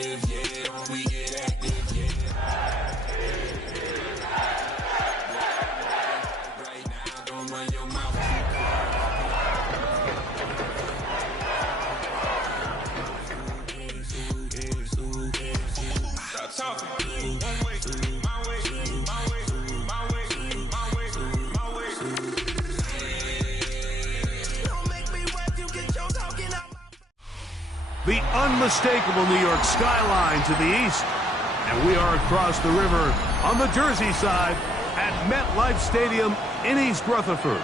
active, yeah, don't we get active, yeah. Right now, don't run your mouth too far. Stop talking. One way, my way, my way, my way, my way, my way. Don't make me wet, you get your talking out. The unmistakable New York skyline to the east. And we are across the river on the Jersey side at MetLife Stadium in East Rutherford.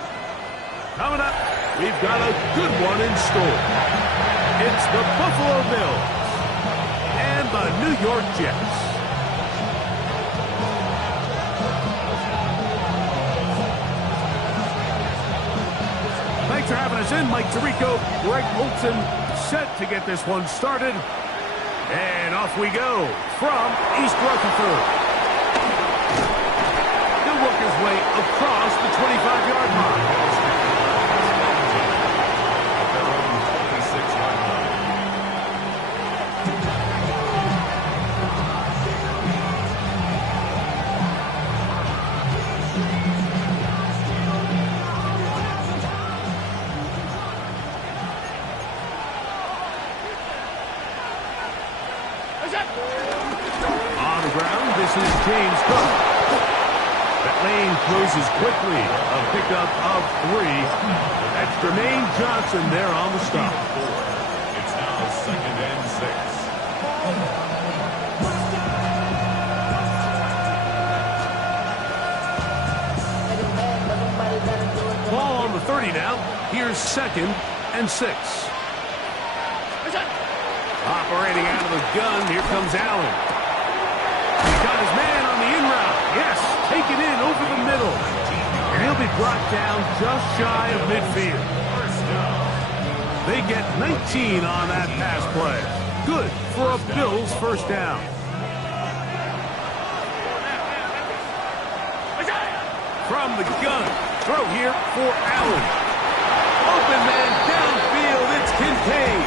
Coming up, we've got a good one in store. It's the Buffalo Bills and the New York Jets. Thanks for having us in. Mike Tirico, Greg Olson, set to get this one started. And off we go from East Rutherford. He'll work his way across the 25-yard line. On the ground, this is James Cook. That lane closes quickly. A pickup of 3. That's Jermaine Johnson there on the stop. It's now 2nd and 6. Ball on the 30 now. Here's 2nd and 6. Operating out of the gun, here comes Allen. He's got his man on the in route. Yes, take it in over the middle. And he'll be brought down just shy of midfield. They get 19 on that pass play. Good for a Bills first down. From the gun, throw here for Allen. Open man downfield, it's Kincaid.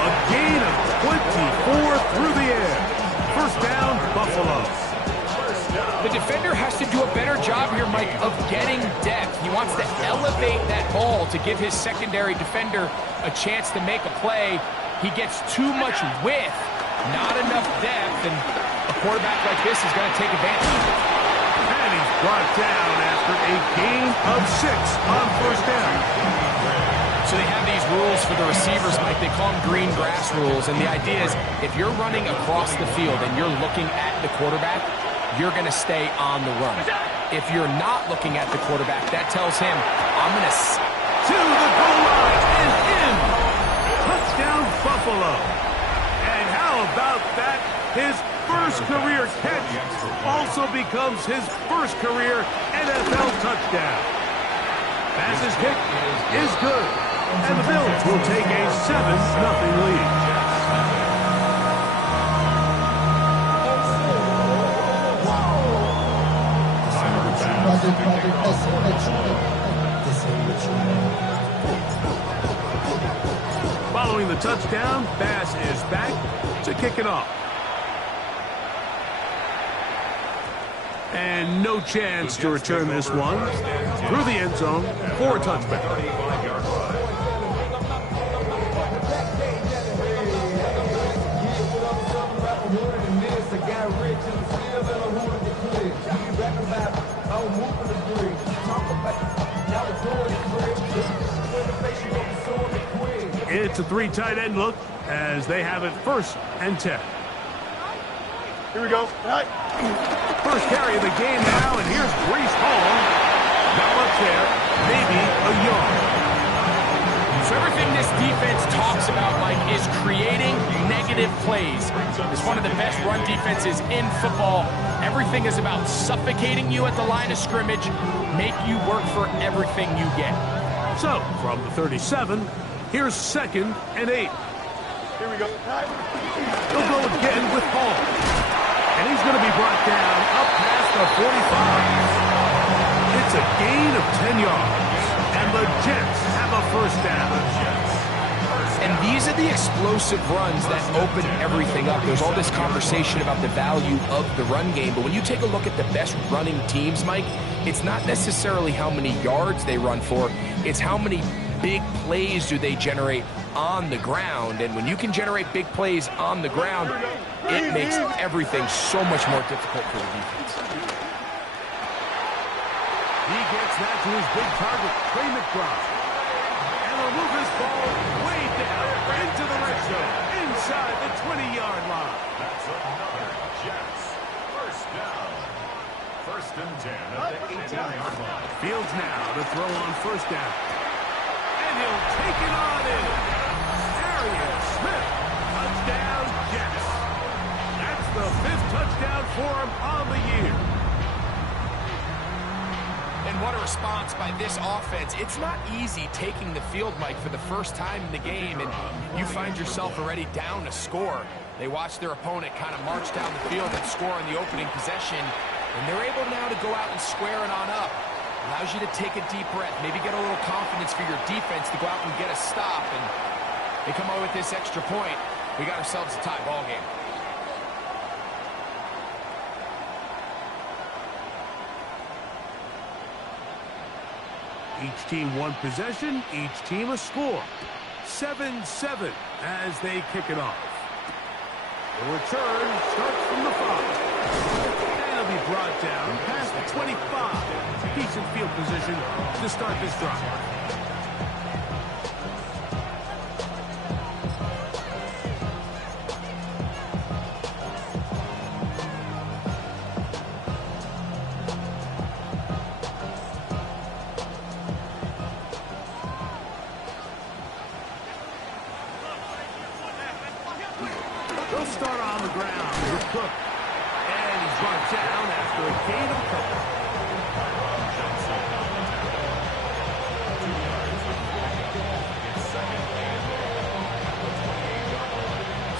A gain of 24 through the air. First down, Buffalo. The defender has to do a better job here, Mike, of getting depth. He wants to elevate that ball to give his secondary defender a chance to make a play. He gets too much width, not enough depth, and a quarterback like this is going to take advantage of it. And he's brought down after a gain of 6 on first down. So they have these rules for the receivers, Mike. They call them green grass rules. And the idea is if you're running across the field and you're looking at the quarterback, you're going to stay on the run. If you're not looking at the quarterback, that tells him, I'm going to... To the goal line and in. Touchdown, Buffalo. And how about that? His first career catch also becomes his first career NFL touchdown. Passes kick is good. And the Bills will take a 7-0 lead. Following the touchdown, Bass is back to kick it off. And no chance to return this one through the end zone for a touchback. It's a 3 tight end look as they have it 1st and 10. Here we go. Right. First carry of the game now, and here's Breece Hall. Not much there, maybe a yard. So everything this defense talks about, Mike, is creating negative plays. It's one of the best run defenses in football. Everything is about suffocating you at the line of scrimmage, make you work for everything you get. So, from the 37, here's 2nd and 8. Here we go. He'll go again with Hall. And he's going to be brought down up past the 45. It's a gain of 10 yards. And the Jets have a first down. And these are the explosive runs that open everything up. There's all this conversation about the value of the run game, but when you take a look at the best running teams, Mike, it's not necessarily how many yards they run for, it's how many big plays do they generate on the ground. And when you can generate big plays on the ground, it makes everything so much more difficult for the defense. He gets that to his big target, Trey McBride. And he'll move his ball way down into the red zone, inside the 20-yard line. That's another Jets. First down. First and 10 at the 18-yard line. Fields now to throw on first down. And he'll take it on in. Darius Smith, touchdown Jets. That's the 5th touchdown for him on the year. And what a response by this offense. It's not easy taking the field, Mike, for the first time in the game, and you find yourself already down a score. They watch their opponent kind of march down the field and score on the opening possession, and they're able now to go out and square it on up. Allows you to take a deep breath, maybe get a little confidence for your defense to go out and get a stop, and they come away with this extra point. We got ourselves a tie ball game. Each team one possession, each team a score. 7-7 as they kick it off. The return starts from the 5. And it'll be brought down past the 25. Decent field position to start this drive. They'll start on the ground with Cook. And he's brought down after a gain of a couple.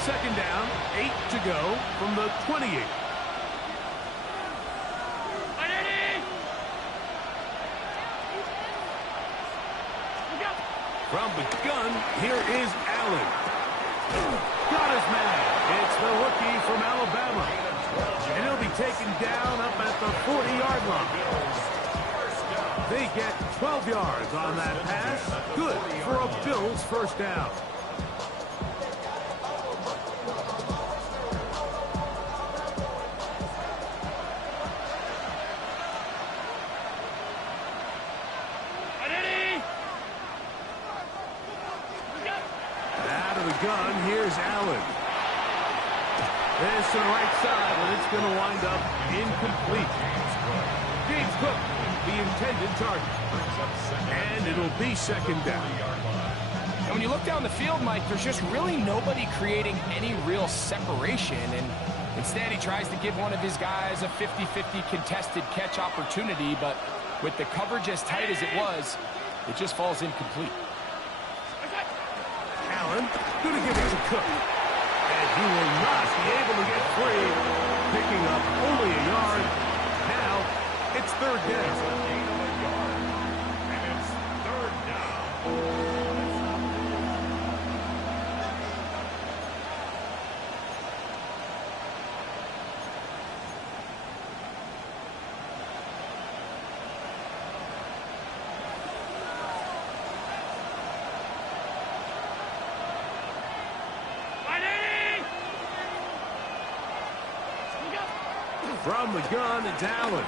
Second down, 8 to go from the 28. From the gun, here is Allen. Got his man. It's the rookie from Alabama. And he'll be taken down up at the 40-yard line. They get 12 yards on that pass. Good for a Bills first down. Out of the gun, here's Allen. This to the right side, but it's going to wind up incomplete. James Cook, the intended target. And it'll be second down. And when you look down the field, Mike, there's just really nobody creating any real separation. And instead, he tries to give one of his guys a 50-50 contested catch opportunity. But with the coverage as tight as it was, it just falls incomplete. Allen going to give it to Cook. And he will not be able to get free. Picking up only a yard. Now, it's third down. And it's third down. From the gun, it's Allen.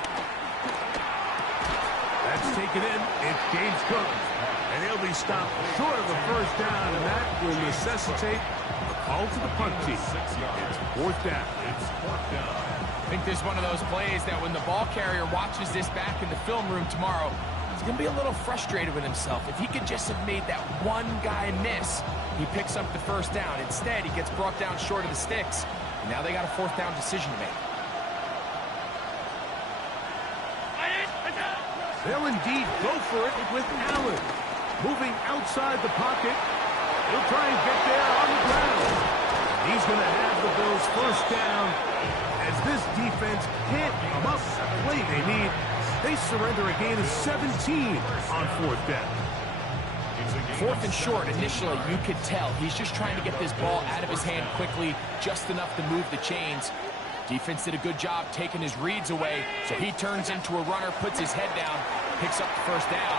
That's taken in. It's James Cook. And he'll be stopped short of the first down, and that will necessitate a call to the punt team. It's fourth down. I think this is one of those plays that when the ball carrier watches this back in the film room tomorrow, he's going to be a little frustrated with himself. If he could just have made that one guy miss, he picks up the first down. Instead, he gets brought down short of the sticks, and now they got a fourth down decision to make. They'll indeed go for it with Allen. Moving outside the pocket. He'll try and get there on the ground. He's going to have the Bills first down. As this defense can't come up with the play they need, they surrender a gain of 17 on fourth down. It's a 4th and short, initially, you could tell he's just trying to get this ball out of his hand quickly, just enough to move the chains. Defense did a good job taking his reads away, so he turns into a runner, puts his head down, picks up the first down.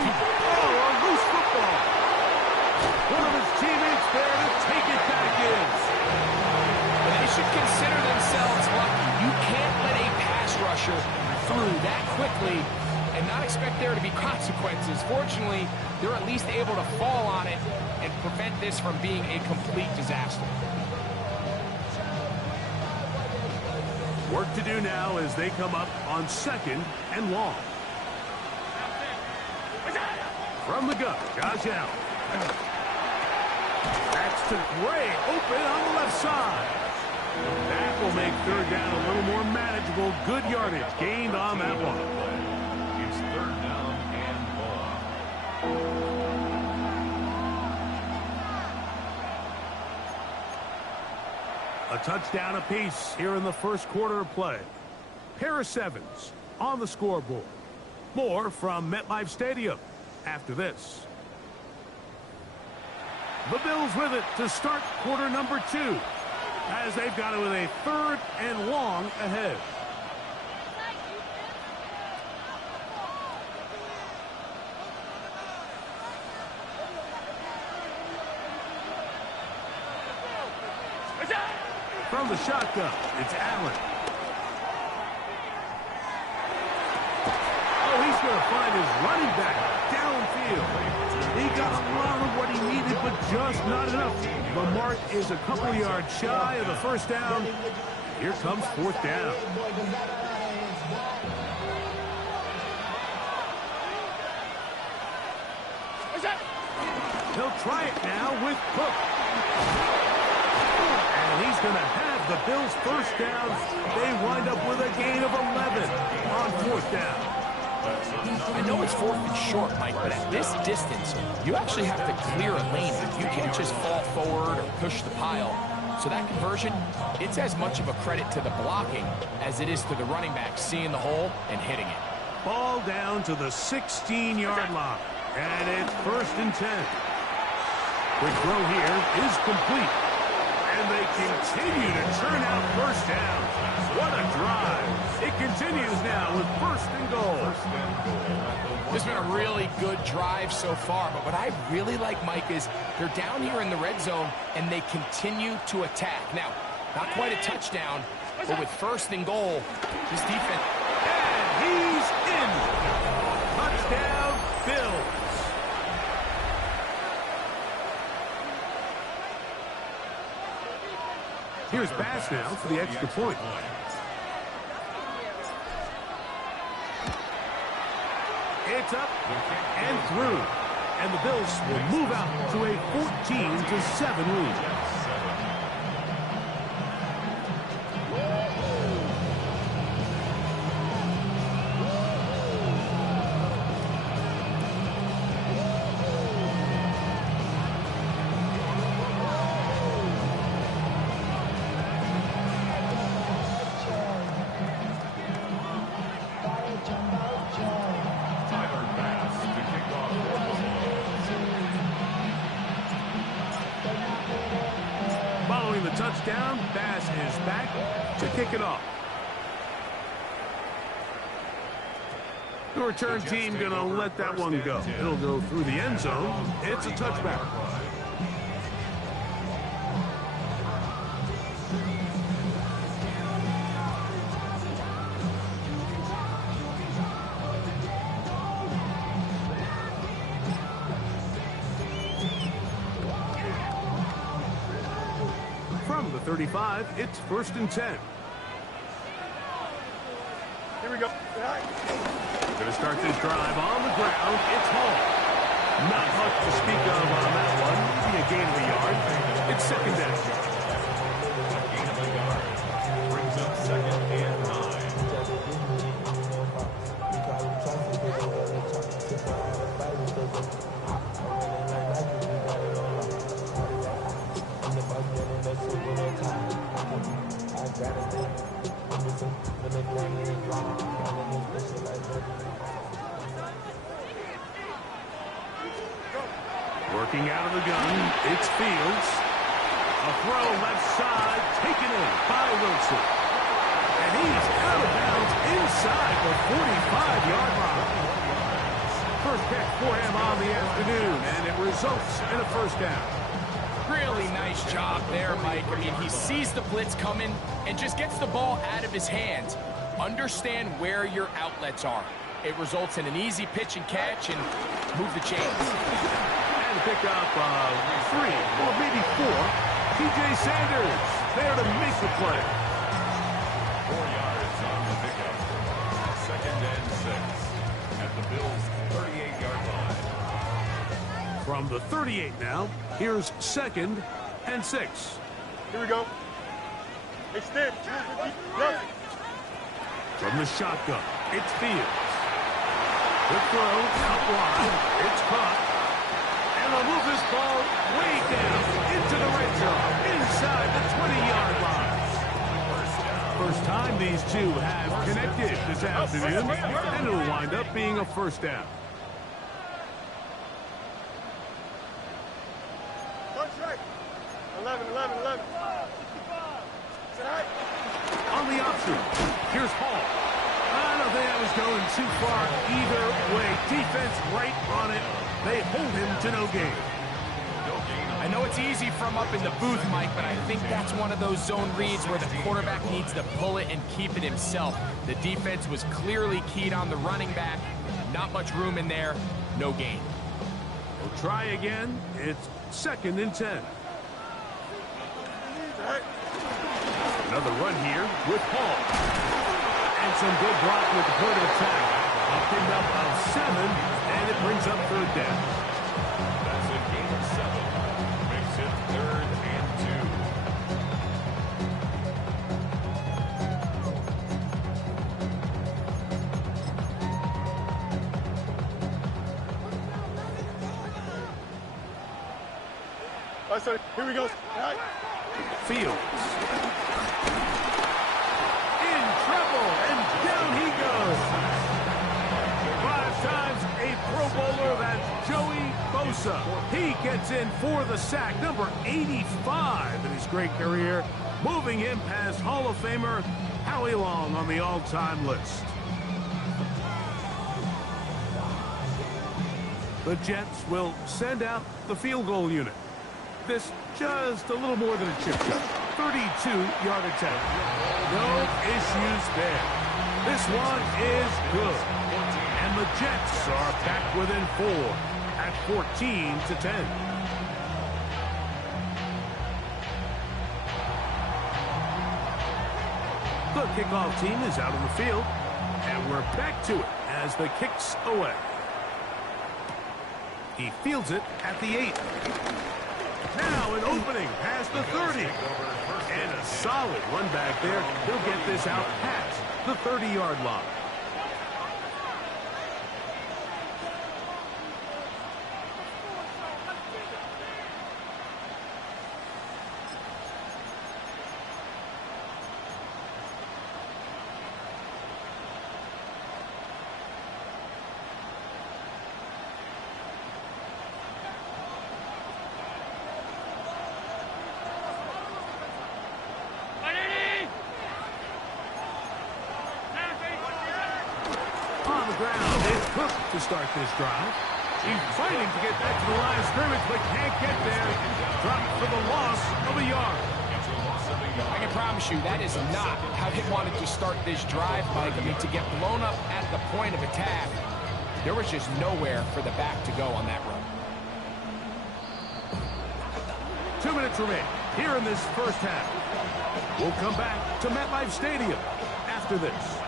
Oh, a loose football. One of his teammates there to take it back in. And they should consider themselves lucky. You can't let a pass rusher through that quickly and not expect there to be consequences. Fortunately, they're at least able to fall on it and prevent this from being a complete disaster. Work to do now as they come up on 2nd and long. From the gun, Josh Allen. That's to Gray, open on the left side. That will make 3rd down a little more manageable. Good yardage gained on that one. It's 3rd down and long. A touchdown apiece here in the first quarter of play. Pair of 7s on the scoreboard. More from MetLife Stadium after this. The Bills with it to start quarter number 2 as they've got it with a 3rd and long ahead. From the shotgun, it's Allen. Oh, he's going to find his running back downfield. He got a lot of what he needed, but just not enough. The mark is a couple yards shy of the first down. Here comes 4th down. He'll try it now with Cook. And he's going to have the Bills' first down. They wind up with a gain of 11 on 4th down. I know it's 4th and short, Mike, but at this distance, you actually have to clear a lane. You can't just fall forward or push the pile. So that conversion, it's as much of a credit to the blocking as it is to the running back seeing the hole and hitting it. Ball down to the 16-yard line. And it's 1st and 10. Quick throw here is complete. And they continue to churn out first down. What a drive. It continues now with 1st and goal. This has been a really good drive so far, but what I really like, Mike, is they're down here in the red zone, and they continue to attack. Now, not quite a touchdown, but with 1st and goal, this defense... And he's in. Touchdown, Bills. Here's Bass now for the extra point. It's up and through. And the Bills will move out to a 14-7 lead. Following the touchdown, Bass is back to kick it off. The return team going to let that one go. It'll go through the end zone. It's a touchback. From the 35, it's 1st and 10. Here we go. Going to start this drive on the ground. It's home. Not much to speak of on that one. Be a gain of a yard. It's 2nd down. Gain of a yard. Brings up 2nd and 9. Looking out of the gun, it's Fields. A throw left side, taken in by Wilson. And he's out of bounds inside the 45-yard line. First catch for him on the afternoon, and it results in a first down. Really nice job there, Mike. I mean, he sees the blitz coming and just gets the ball out of his hands. Understand where your outlets are. It results in an easy pitch and catch and move the chains. And pick up 3 or maybe 4. T.J. Sanders there to make the play. 4 yards on the pickup. Second and 6 at the Bills' 38-yard line. From the 38 now, here's second and 6. Here we go. Extend. Look. From the shotgun, it's Fields. The throw out wide. It's caught. And they'll move this ball way down into the red zone, inside the 20-yard line. First time these two have connected this afternoon, and it'll wind up being a first down. Punch right. 11. On the option, here's Hall. I don't think that was going too far either way. Defense right on it. They hold him to no gain. I know it's easy from up in the booth, Mike, but I think that's one of those zone reads where the quarterback needs to pull it and keep it himself. The defense was clearly keyed on the running back. Not much room in there. No gain. We'll try again. It's second and 10. Another run here with Hall. And some good block with the point of attack. A pickup of 7, and it brings up third down. That's a gain of 7. Makes it 3rd and 2. All right, so here we go. All right. Fields. In trouble, and down he goes. 5 times a Pro Bowler, that's Joey Bosa. He gets in for the sack, number 85 in his great career, moving him past Hall of Famer Howie Long on the all-time list. The Jets will send out the field goal unit. This just a little more than a chip shot. 32-yard attempt. No issues there. This one is good. And the Jets are back within 4 at 14-10. The kickoff team is out on the field. And we're back to it as the kick's away. He fields it at the 8. Now an opening past the 30. And a solid run back there. He'll get this out past the 30-yard line. To start this drive. He's fighting to get back to the line of scrimmage, but can't get there. Dropped for the loss of a yard. I can promise you that is not how they wanted to start this drive, Mike. I mean, to get blown up at the point of attack, there was just nowhere for the back to go on that run. 2 minutes remain here in this first half. We'll come back to MetLife Stadium after this.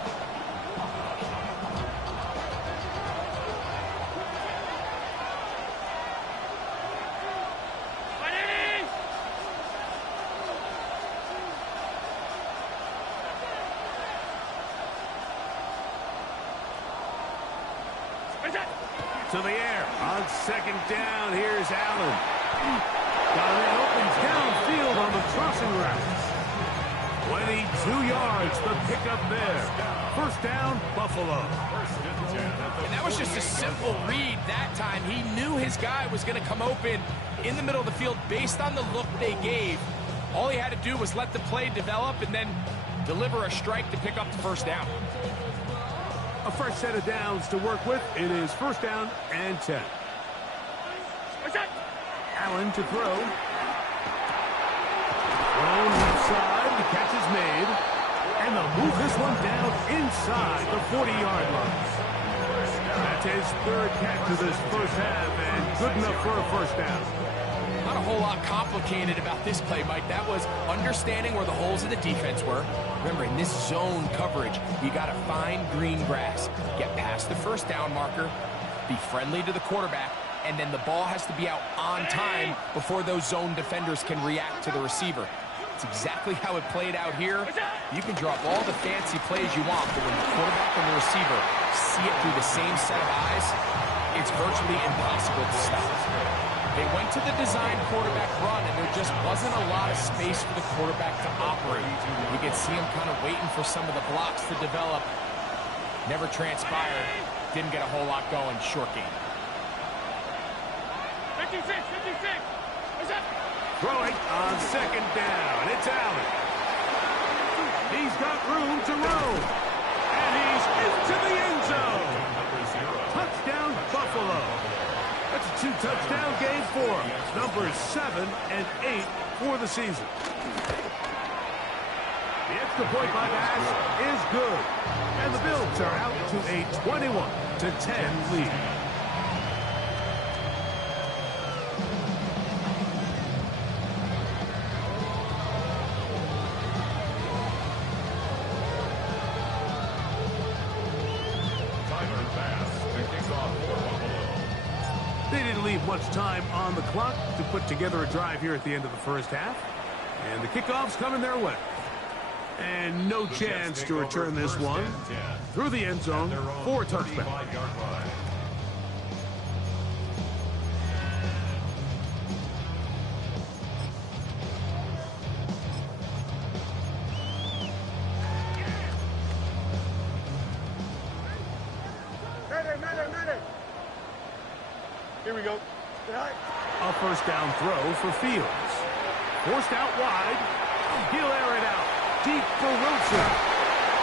To the air on second down. Here's Allen. Got it, opens downfield on the crossing route. 2 yards, the pickup there. First down, Buffalo. And that was just a simple read that time. He knew his guy was going to come open in the middle of the field based on the look they gave. All he had to do was let the play develop and then deliver a strike to pick up the first down. A fresh set of downs to work with. It is first down and 10. Allen to throw. Thrown left side. The catch is made. And they'll move this one down inside the 40-yard line. That's his third catch of this first half, and good enough for a first down. Not a whole lot complicated about this play, Mike. That was understanding where the holes in the defense were. Remember, in this zone coverage, you got to find green grass. Get past the first down marker, be friendly to the quarterback, and then the ball has to be out on time before those zone defenders can react to the receiver. It's exactly how it played out here. You can drop all the fancy plays you want, but when the quarterback and the receiver see it through the same set of eyes, it's virtually impossible to stop. They went to the design quarterback run, and there just wasn't a lot of space for the quarterback to operate. You could see him kind of waiting for some of the blocks to develop. Never transpired. Didn't get a whole lot going. Short game. 56. Throwing on second down. It's Allen. He's got room to roam. And he's into the end zone. Touchdown, Buffalo. That's a 2-touchdown game for him. Numbers 7 and 8 for the season. The extra point by Bass is good. And the Bills are out to a 21-10 lead. They didn't leave much time on the clock to put together a drive here at the end of the first half. And the kickoff's coming their way. And no chance to return this one through the end zone for a touchdown. Here we go. A first down throw for Fields. Forced out wide. He'll air it out. Deep for Wilson.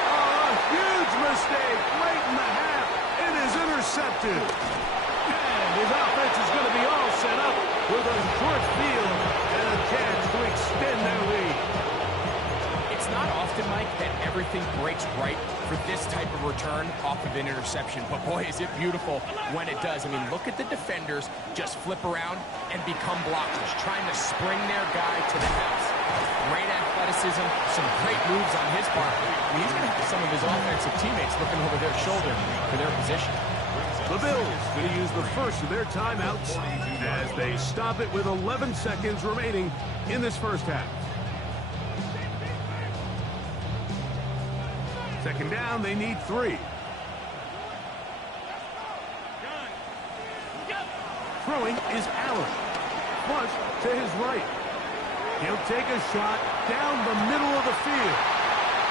Oh, a huge mistake late in the half. It is intercepted. And his offense is going to be all set up with a short field and a chance to extend their lead. It's not often, Mike, that everything breaks right for this type of return off of an interception. But boy, is it beautiful when it does. I mean, look at the defenders just flip around and become blockers, trying to spring their guy to the house. Great athleticism, some great moves on his part. I mean, he's going to have some of his offensive teammates looking over their shoulder for their position. The Bills going to use the first of their timeouts as they stop it with 11 seconds remaining in this first half. Second down, they need 3. Throwing is Allen. Flush to his right. He'll take a shot down the middle of the field.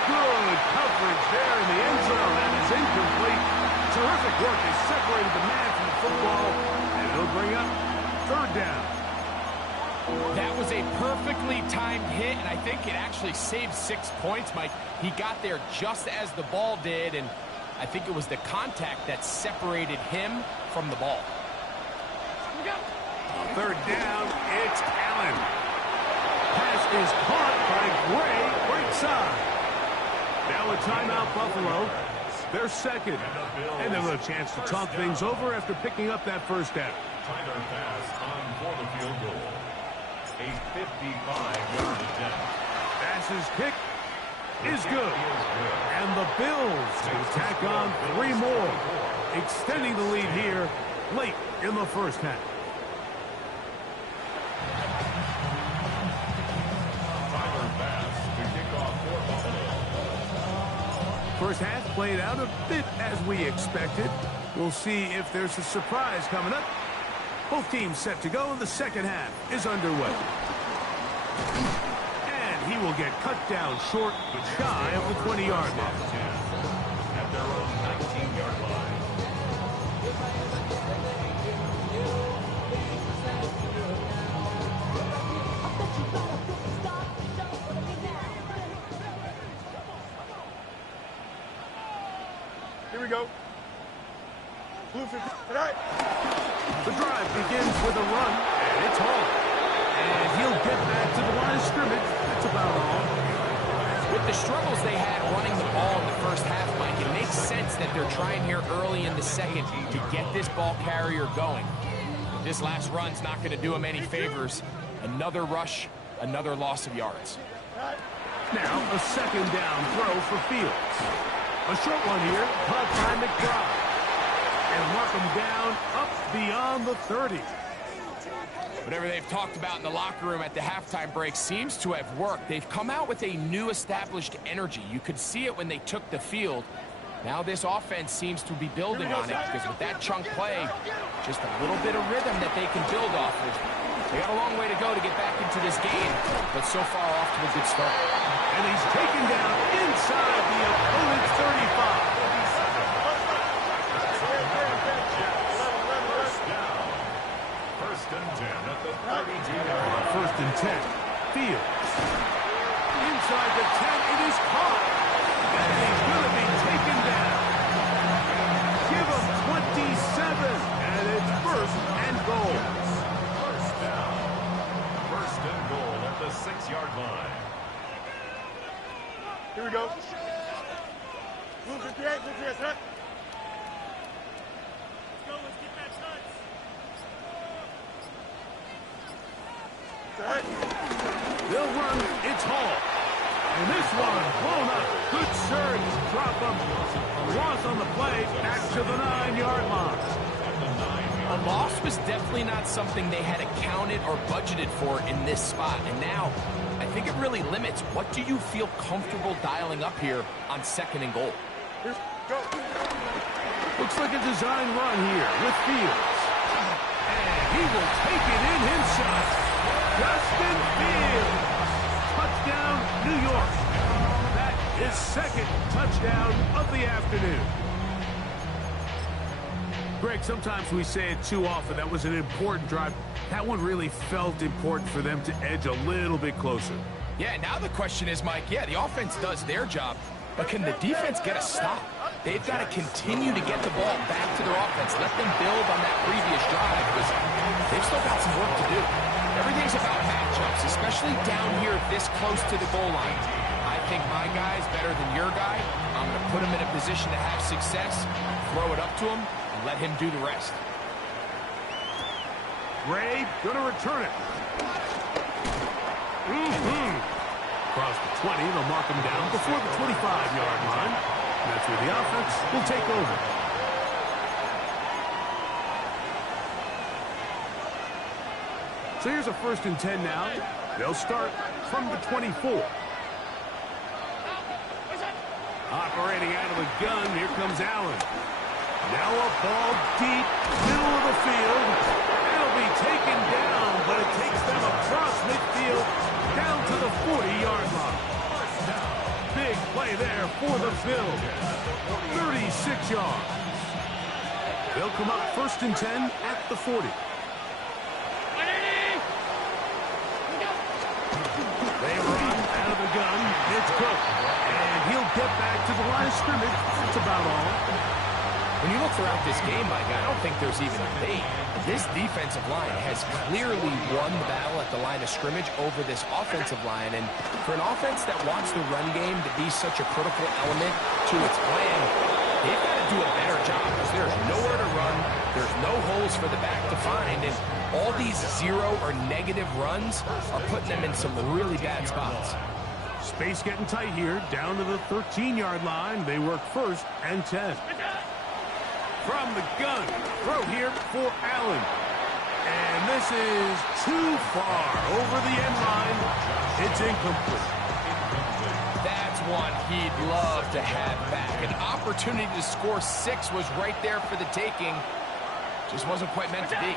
Good coverage there in the end zone. That is incomplete. Terrific work. They separated the man from the football, and it'll bring up third down. That was a perfectly timed hit, and I think it actually saved 6 points, Mike. He got there just as the ball did, and I think it was the contact that separated him from the ball. Third down, it's Allen. Pass is caught by Gray, right side. Now a timeout, Buffalo. They're second, and they'll have a chance to talk things over after picking up that first down. Tyler pass on for the field goal. A 55-yard attempt. Pass's kick is good. And the Bills will tack on 3 more, extending the lead here late in the first half. Tyler pass to kick off for Buffalo. First half played out a bit as we expected. We'll see if there's a surprise coming up. Both teams set to go, and the second half is underway. And he will get cut down short, shy of the 20-yard line. At their own 19-yard line. Here we go. Blue 50. Right. The drive begins with a run, and it's home. And he'll get back to the line of scrimmage. That's about all. With the struggles they had running the ball in the first half, Mike, it makes sense that they're trying here early in the second to get this ball carrier going. This last run's not going to do him any favors. Another rush, another loss of yards. Now a second down throw for Fields. A short one here, caught by McBride. And mark him down up beyond the 30. Whatever they've talked about in the locker room at the halftime break seems to have worked. They've come out with a new established energy. You could see it when they took the field. Now this offense seems to be building on it because with that chunk play, just a little bit of rhythm that they can build off of. They got a long way to go to get back into this game, but so far off to a good start. And he's taken down inside the opponent's 35. First and 10 at the 32-yard. First and 10. Fields. Inside the 10, it is caught. And he's going to be taken down. Give him 27. And it's first and goal. First down. First and goal at the 6-yard line. Here we go. Blue 58. Blue 58. Right. They'll run. It's Hall. And this one blown up. Good surge. Drop him. Loss on the play. Back to the 9-yard line. A loss was definitely not something they had accounted or budgeted for in this spot. And now, I think it really limits what do you feel comfortable dialing up here on second and goal. Here, go. Looks like a design run here with Fields. And he will take it in himself. Justin Fields. Touchdown, New York. That is second touchdown of the afternoon. Greg, sometimes we say it too often. That was an important drive. That one really felt important for them to edge a little bit closer. Yeah, now the question is, Mike, yeah, the offense does their job, but can the defense get a stop? They've got to continue to get the ball back to their offense. Let them build on that previous drive because they've still got some work to do. Everything's about matchups, especially down here this close to the goal line. I think my guy's better than your guy. I'm going to put him in a position to have success, throw it up to him, and let him do the rest. Gray going to return it. Across the 20, they'll mark him down before the 25-yard line. And that's where the offense will take over. So here's a first and 10 now. They'll start from the 24. Operating out of the gun, here comes Allen. Now a ball deep, middle of the field. It'll be taken down, but it takes them across midfield down to the 40-yard line. Big play there for the Bills. 36 yards. They'll come up first and 10 at the 40. They run out of the gun. It's Cook. And he'll get back to the line of scrimmage. That's about all. When you look throughout this game, Mike, I don't think there's even a debate. This defensive line has clearly won the battle at the line of scrimmage over this offensive line. And for an offense that wants the run game to be such a critical element to its plan, they've got to do a better job because there's nowhere to run. There's no holes for the back to find. And all these zero or negative runs are putting them in some really bad spots. Space getting tight here. Down to the 13-yard line. They work first and 10. From the gun, throw here for Allen. And this is too far over the end line. It's incomplete. That's one he'd love to have back. An opportunity to score 6 was right there for the taking. Just wasn't quite meant to be.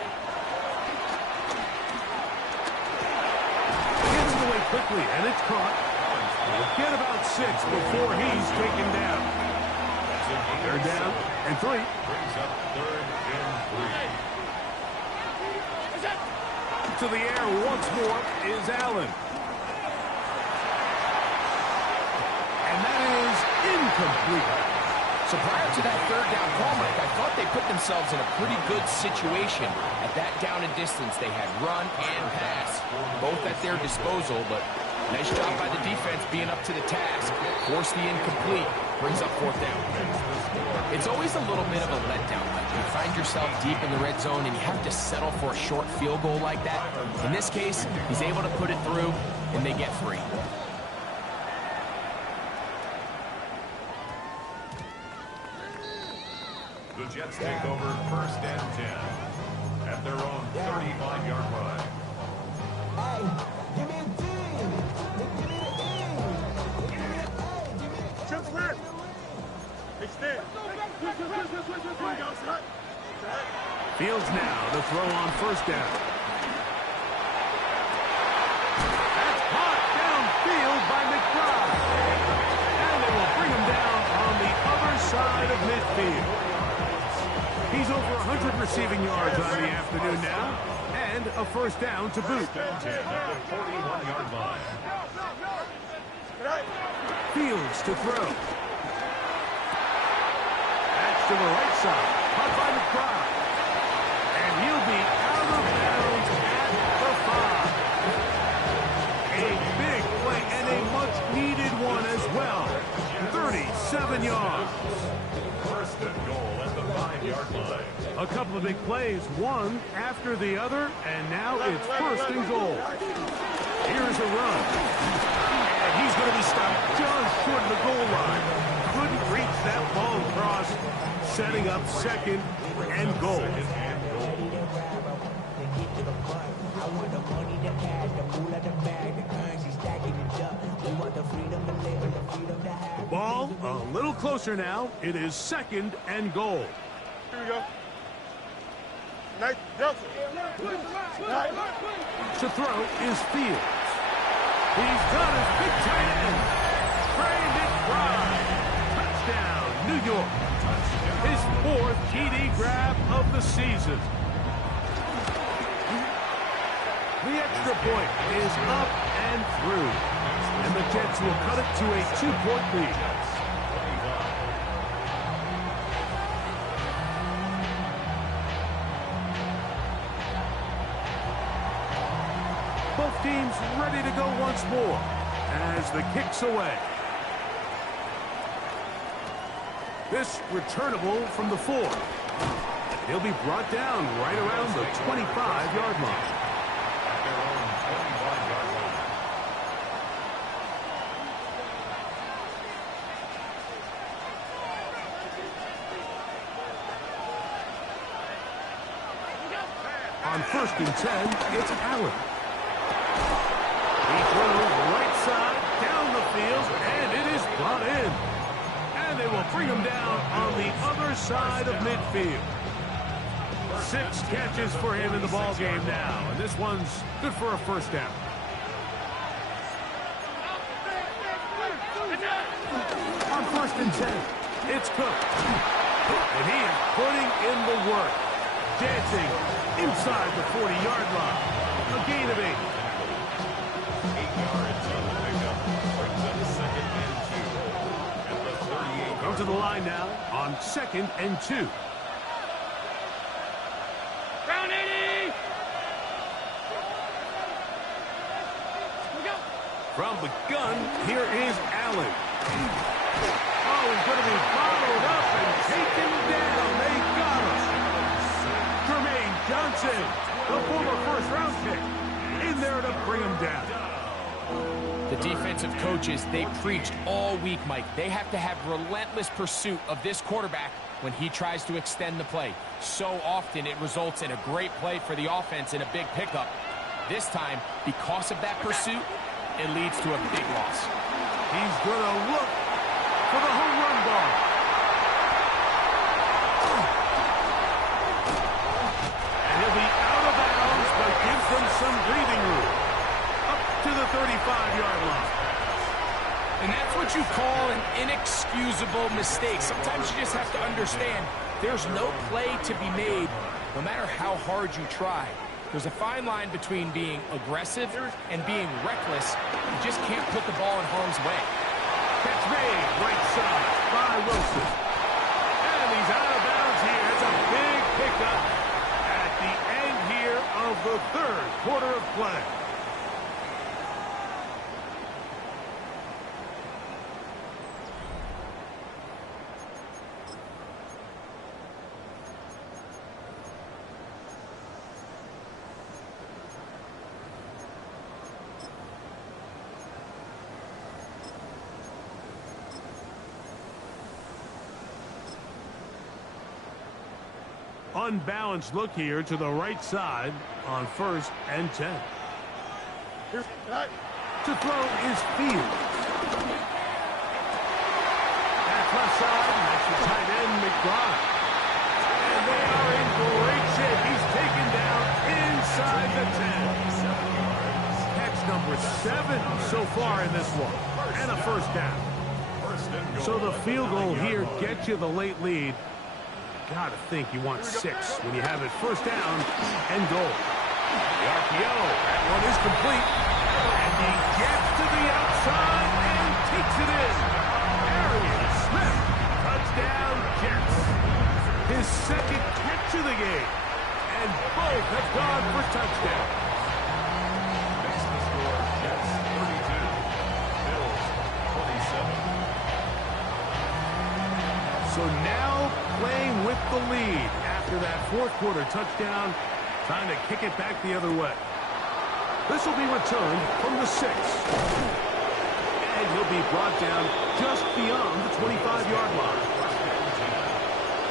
Gets it away quickly, and it's caught. Get about 6 before he's taken down. They're down and 3. Brings up 3rd and 3. To the air once more is Allen. And that is incomplete. So prior to that 3rd down call, Mike, I thought they put themselves in a pretty good situation. At that down and distance, they had run and pass, both at their disposal, but nice job by the defense being up to the task. Force the incomplete, brings up 4th down. It's always a little bit of a letdown, Mike. You find yourself deep in the red zone and you have to settle for a short field goal like that. In this case, he's able to put it through, and they get free. The Jets take over 1st and 10 at their own 35-yard line. Trips clear. Extend. Fields now to throw on 1st down. That's caught downfield by McBride. And they will bring him down on the other side of midfield. He's over 100 receiving yards on the afternoon now, and a 1st down to boot. 10 at the 41-yard line. Fields to throw. That's to the right side. Caught by McBride. And he'll be out of bounds at the 5. A big play and a much-needed one as well. 37 yards. 1st and goal at the 5-yard line. A couple of big plays, one after the other, and now it's 1st and goal. Here's a run. And he's going to be stopped just short of the goal line. Couldn't reach that ball across, setting up 2nd and goal. Ball a little closer now. It is 2nd and goal. Here we go. Nice. Nice. To throw is Fields. He's got his big tight end. Trey McBride. Touchdown, New York. His 4th TD grab of the season. The extra point is up and through. And the Jets will cut it to a 2-point lead. Both teams ready to go once more as the kick's away. This returnable from the 4. He'll be brought down right around the 25-yard line. At their own 25-yard line. On 1st and 10, it's Allen. He throws right side, down the field, and it is brought in. And they will bring him down on the other side of midfield. 6 catches for him in the ball game now, and this one's good for a 1st down. On 1st and 10, it's Cook. And he is putting in the work. Dancing inside the 40-yard line. A gain of 8. 8 yards on the pickup. Brings up 2nd and 2 at the 38. Go to the line now on 2nd and 2. Round 80. From the gun, here is Allen. Oh, he's going to be followed up and taken down. They got him. Jermaine Johnson, the former 1st-round pick, in there to bring him down. The defensive coaches, they preached all week, Mike. They have to have relentless pursuit of this quarterback when he tries to extend the play. So often it results in a great play for the offense and a big pickup. This time, because of that pursuit, it leads to a big loss. He's going to look for the home run ball. And he'll be out of bounds, but gives them some breathing room. Up to the 35-yard line. And that's what you call an inexcusable mistake. Sometimes you just have to understand there's no play to be made, no matter how hard you try. There's a fine line between being aggressive and being reckless. You just can't put the ball in harm's way. Catch made, right side by Wilson. And he's out of bounds here. It's a big pickup at the end here of the third quarter of play. Unbalanced look here to the right side on 1st and 10. To throw is Fields. That's left side, and that's the tight end, McBride. And they are in great shape. He's taken down inside the 10. Catch number 7 so far in this one. And a first down. So the field goal here gets you the late lead. Gotta think you want 6 when you have it first down and goal. The RPO, that one is complete. And he gets to the outside and takes it in. Arian Smith, touchdown Jets. His second catch of the game. And both have gone for touchdowns. Makes the score Jets 32, Bills 27. So now playing with the lead after that fourth quarter touchdown, trying to kick it back the other way. This will be returned from the 6. And he'll be brought down just beyond the 25-yard line.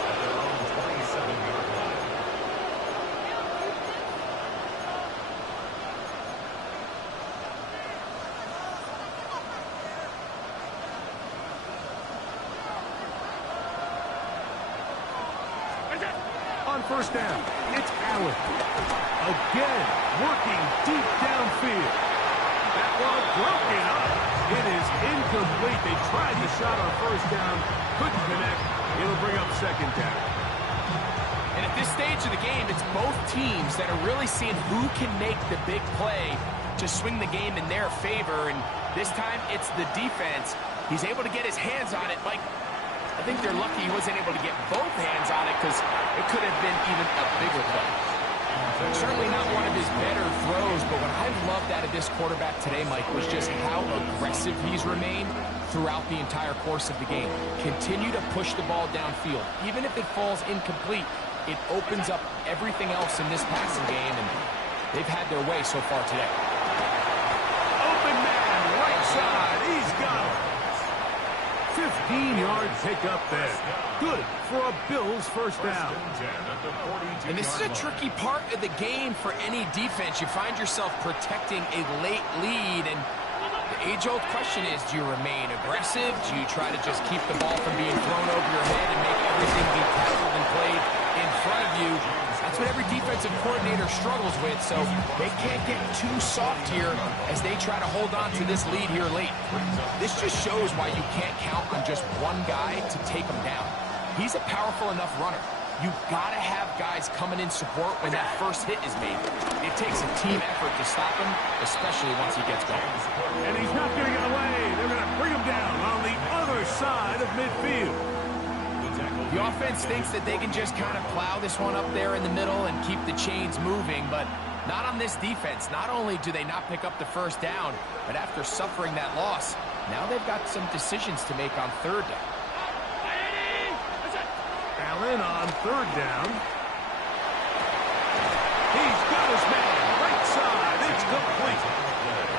At their own 27-yard line. On first down, it's Allen. Again, working deep downfield. That one broken up. It is incomplete. They tried the shot on first down, couldn't connect. It'll bring up second down. And at this stage of the game, it's both teams that are really seeing who can make the big play to swing the game in their favor. And this time, it's the defense. He's able to get his hands on it. Mike, I think they're lucky he wasn't able to get both hands on it because it could have been even a bigger play. Certainly not one of his better throws, but what I've loved out of this quarterback today, Mike, was just how aggressive he's remained throughout the entire course of the game. Continue to push the ball downfield. Even if it falls incomplete, it opens up everything else in this passing game, and they've had their way so far today. Open man, right side. He's got it. 15-yard pickup there. Good for a Bills first down. And this is a tricky part of the game for any defense. You find yourself protecting a late lead, and the age-old question is, do you remain aggressive? Do you try to just keep the ball from being thrown over your head and make everything be tackled and played in front of you? That's what every defensive coordinator struggles with, so they can't get too soft here as they try to hold on to this lead here late. This just shows why you can't count on just one guy to take him down. He's a powerful enough runner. You've got to have guys coming in support when that first hit is made. It takes a team effort to stop him, especially once he gets going. And he's not going to get away. They're going to bring him down on the other side of midfield. The offense thinks that they can just kind of plow this one up there in the middle and keep the chains moving, but not on this defense. Not only do they not pick up the first down, but after suffering that loss, now they've got some decisions to make on third down. Allen on third down. He's got his man. Right side. It's complete.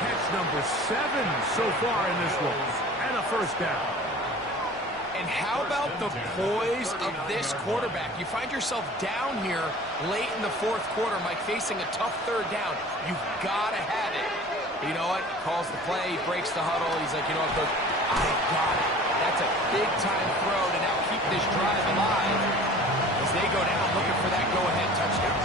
Catch number 7 so far in this one. And a first down. And how about the poise of this quarterback? You find yourself down here late in the fourth quarter, Mike, facing a tough third down. You've got to have it. You know what? Calls the play, breaks the huddle. He's like, you know what, Coach? I got it. That's a big-time throw to now keep this drive alive as they go down looking for that go-ahead touchdown.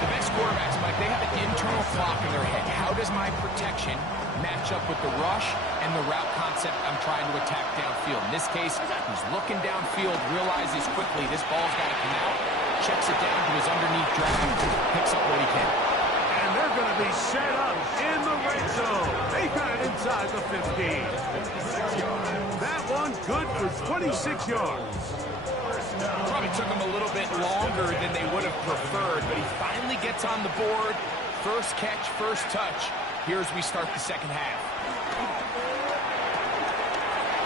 The best quarterbacks, Mike, they have an internal clock in their head. How does my protection match up with the rush and the route concept I'm trying to attack downfield? In this case, he's looking downfield, realizes quickly this ball's got to come out, checks it down to his underneath drag, picks up what he can. And they're going to be set up in the red zone. They got it inside the 15. That one good for 26 yards. Probably took him a little bit longer than they would have preferred, but he finally gets on the board. First catch, first touch. Here as we start the second half.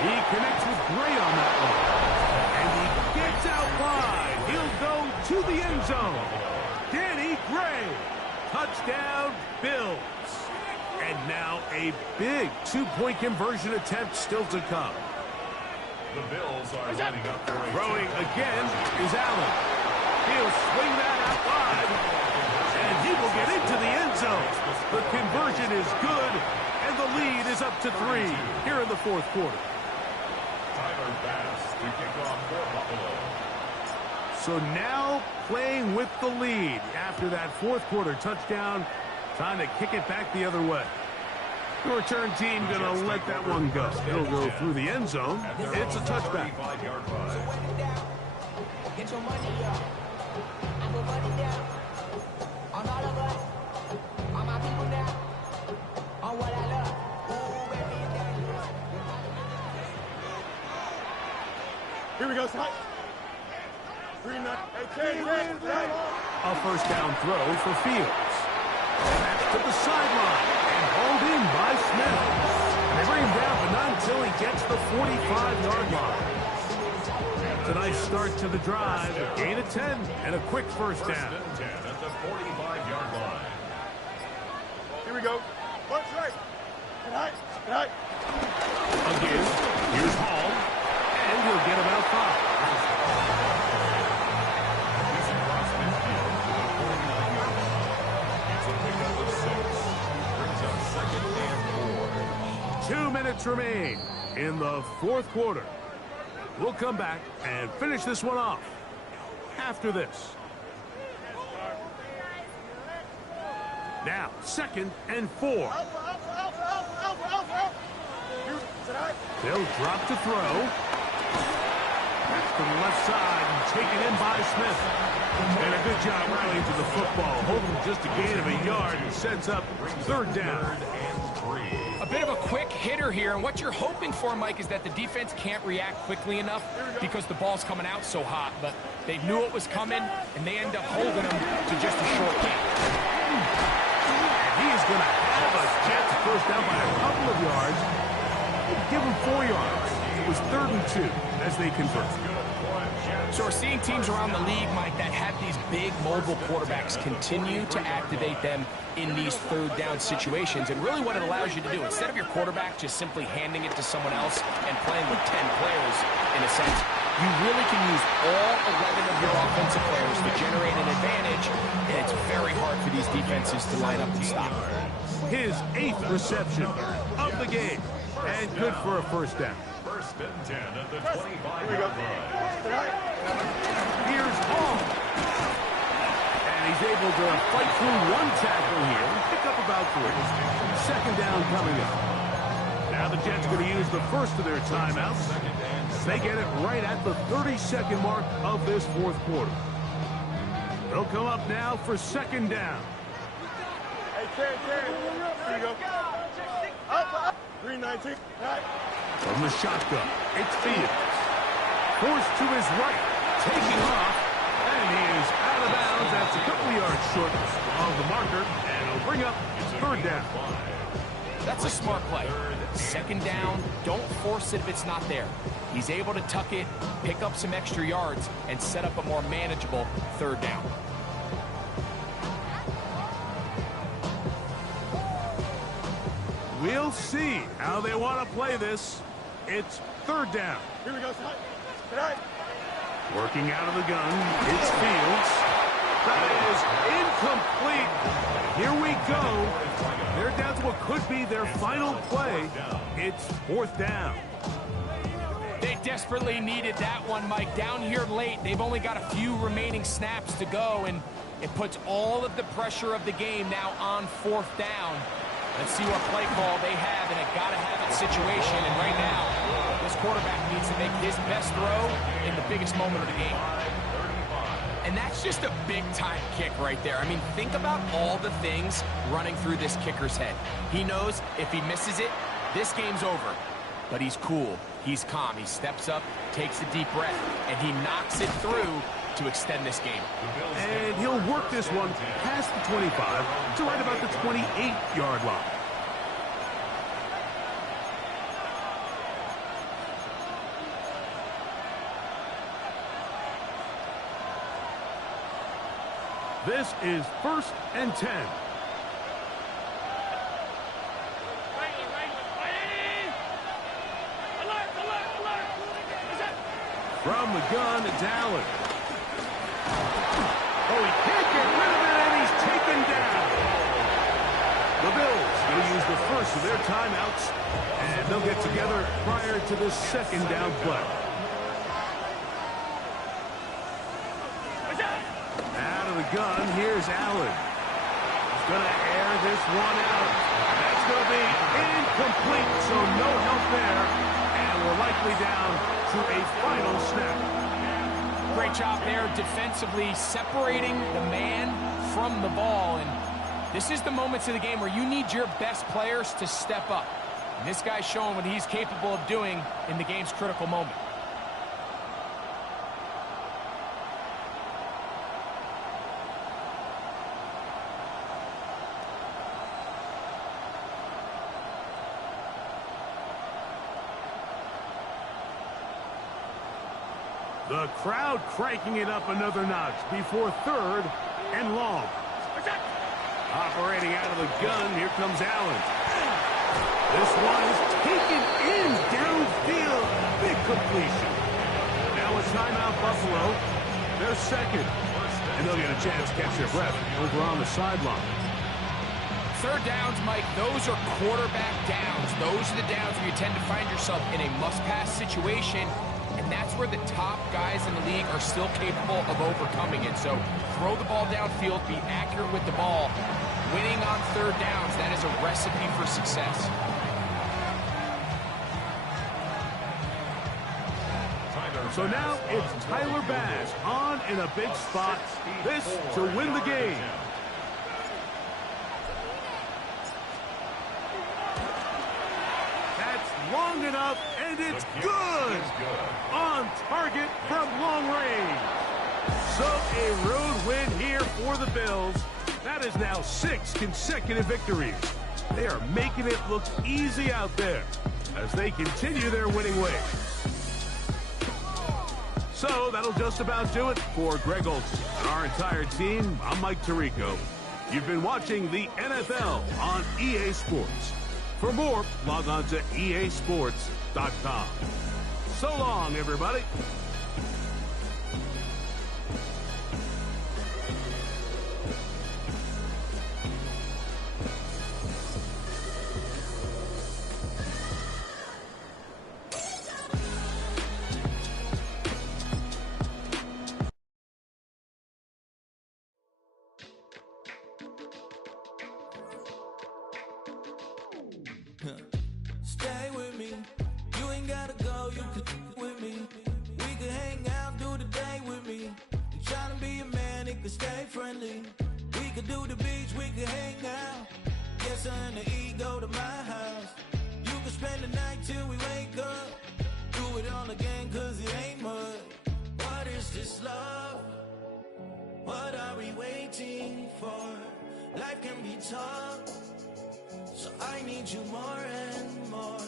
He connects with Gray on that one. And he gets out wide. He'll go to the end zone. Danny Gray. Touchdown, Bills. And now a big two-point conversion attempt still to come. The Bills are lining up for a Throwing again is Allen. He'll swing that out wide, and he will get into the end zone. The conversion is good, and the lead is up to 3 here in the fourth quarter. Tyler Bass to kick off for Buffalo. So now playing with the lead after that fourth quarter touchdown, time to kick it back the other way. The return team going to let that one go. It'll go through the end zone. It's a touchback. Get your money up. I put money down. On all of us. On my people now. On what I love. Ooh, baby, Here we go, Scott. 3-9. A first down throw for Fields. That's to the sideline and hauled in by Smith. And they bring him down, but not until he gets the 45-yard line. It's a nice start to the drive. A gain of 10 and a quick first down. First and 10 at the 45-yard line. Here we go. March right. Good night. Good night. Again, here's Hall, and he'll get about 5. He's across midfield to the 49-yard line. It's a pickup of 6. Brings up second and 4. 2 minutes remain in the fourth quarter. We'll come back and finish this one off after this. Now, second and 4. They'll drop to throw. That's to the left side and taken in by Smith. And a good job rallying to the football. Holding just a gain of a yard and sets up third down. A bit of a quick hitter here, and what you're hoping for, Mike, is that the defense can't react quickly enough because the ball's coming out so hot. But they knew it was coming, and they end up holding them to just a short gain. And he is going to have a chance to first down by a couple of yards. Give him 4 yards. It was 3rd and 2 as they convert. So we're seeing teams around the league, Mike, that have these big mobile quarterbacks continue to activate them in these third down situations. And really what it allows you to do, instead of your quarterback just simply handing it to someone else and playing with 10 players, in a sense, you really can use all 11 of your offensive players to generate an advantage, and it's very hard for these defenses to line up and stop. His 8th reception of the game, and good for a first down. First and 10 at the 25-yard line. Here's Hall. And he's able to fight through one tackle here and pick up about 3. Second down coming up. Now the Jets going to use the first of their timeouts. They get it right at the 32nd mark of this fourth quarter. They'll come up now for second down. Hey, Karen. Here you go. Up. 3-19. From the shotgun, it's Fields. Forced to his right, taking off, and he is out of bounds. That's a couple yards short of the marker, and it'll bring up third down. That's a smart play. Second down, don't force it if it's not there. He's able to tuck it, pick up some extra yards, and set up a more manageable third down. We'll see how they want to play this. It's third down. Here we go, son. Good night. Working out of the gun, it's Fields. That is incomplete. Here we go. They're down to what could be their final play. It's fourth down. They desperately needed that one, Mike. Down here late, they've only got a few remaining snaps to go, and It puts all of the pressure of the game now on 4th down. Let's see what play call they have in a gotta-have-it situation. And right now, this quarterback needs to make his best throw in the biggest moment of the game. And that's just a big-time kick right there. I mean, think about all the things running through this kicker's head. He knows if he misses it, this game's over. But he's cool. He's calm. He steps up, takes a deep breath, and he knocks it through to extend this game. And he'll work this one past the 25 to right about the 28-yard line. This is 1st and 10. From the gun, it's Allen. Oh, he can't get rid of it, and he's taken down. The Bills going to use the first of their timeouts, and they'll get together prior to the 2nd down play. Out of the gun, here's Allen. He's going to air this one out. That's going to be incomplete, so no help there. And we're likely down to a final snap. Great job there defensively, separating the man from the ball. And this is the moments of the game where you need your best players to step up. And this guy's showing what he's capable of doing in the game's critical moment. The crowd cranking it up another notch before 3rd and long. Operating out of the gun, here comes Allen. This one is taken in downfield. Big completion. Now a timeout, Buffalo. They're 2nd. And they'll get a chance to catch their breath over on the sideline. 3rd downs, Mike, those are quarterback downs. Those are the downs where you tend to find yourself in a must-pass situation. And that's where the top guys in the league are still capable of overcoming it. So throw the ball downfield, be accurate with the ball. Winning on 3rd downs, that is a recipe for success. So now it's Tyler Bass on in a big spot. This to win the game. Long enough, and it's good! On target from long range. So a road win here for the Bills. That is now 6 consecutive victories. They are making it look easy out there as they continue their winning ways. So that'll just about do it for Greg Olson and our entire team. I'm Mike Tirico. You've been watching the NFL on EA Sports. For more, log on to easports.com. So long, everybody. Stay with me. You ain't gotta go, you can with me. We can hang out, do the day with me. You tryna be a man, it can stay friendly. We could do the beach, we can hang out. Get something to eat, go to my house. You can spend the night till we wake up. Do it all again, cause it ain't much. What is this love? What are we waiting for? Life can be tough, so I need you more and more.